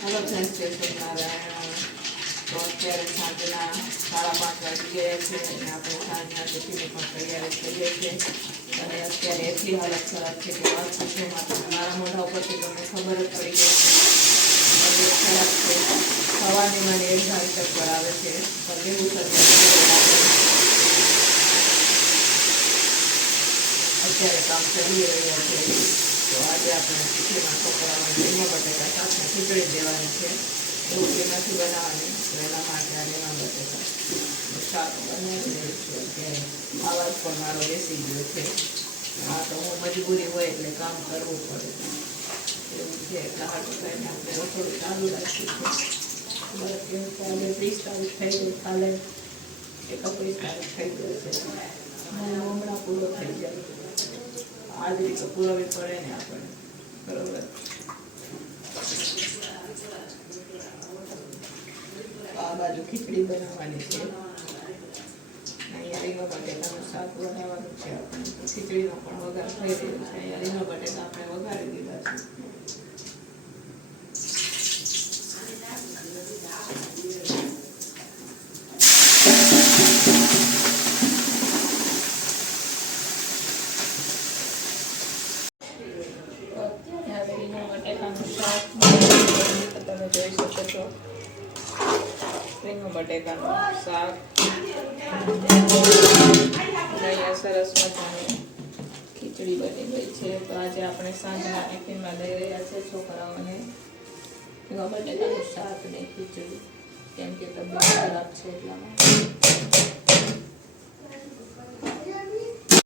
Hello friends જય સ્વામિનારાયણ તો અત્યારે સાંજના સાડા પાંચ વાગી ગયા છે અને આપણે સાંજના ટિફિનની પણ તૈયારી કરીએ છીએ અને અત્યારે એટલી હાલત ખરાબ છે કે વાત પૂછો માત્ર મારા મોઢા ઉપરથી તમને ખબર જ પડી ગઈ છે તબિયત ખરાબ છે સવારની મને એક ઘાલ ચક્કર આવે છે પણ એવું થતું અત્યારે કામ ચાલી રહ્યા છે તો આજે આપણે ખીચડીમાં છોકરાઓને લીંબુ બટેકા સાથે ખીચડી દેવાની છે રોટલી નથી બનાવવાની તો એના માટે આ લીંબા બટેકા શાક બનાવી રહી છું અત્યારે આવાજ પણ મારો બેસી ગયો છે હા તો હું મજબૂરી હોય એટલે કામ કરવું પડે એવું છે એટલે હાટું કરીને આપણે રસોડું ચાલુ રાખ્યું છે બસ એવું કાલે ત્રીસ તારીખ થઈ ગઈ કાલે એકત્રીસ તારીખ થઈ ગઈ છે મને હમણાં પૂરો થઈ જાય તો પુરાવી પડે ને આપણે બરોબર આ બાજુ ખીચડી બનાવવાની છે અહીંયા રીંગણ બટેટાનું શાક બનાવવાનું છે આપણે પણ વઘાર થઈ રહ્યો છે અહીંયા રીંગણ બટેટા આપણે વઘારી દીધા છે શાક તમે જોઈ શકો છો. રીંગણ બટેકાનું શાક અહીંયા સરસ મજાની ખીચડી બની ગઈ છે તો આજે આપણે સાંજના ટિફિનમાં લઈ રહ્યા છે છોકરાઓને રીંગણ બટેકાનું શાક ને ખીચડી કેમ કે તબિયત ખરાબ છે એટલા માટે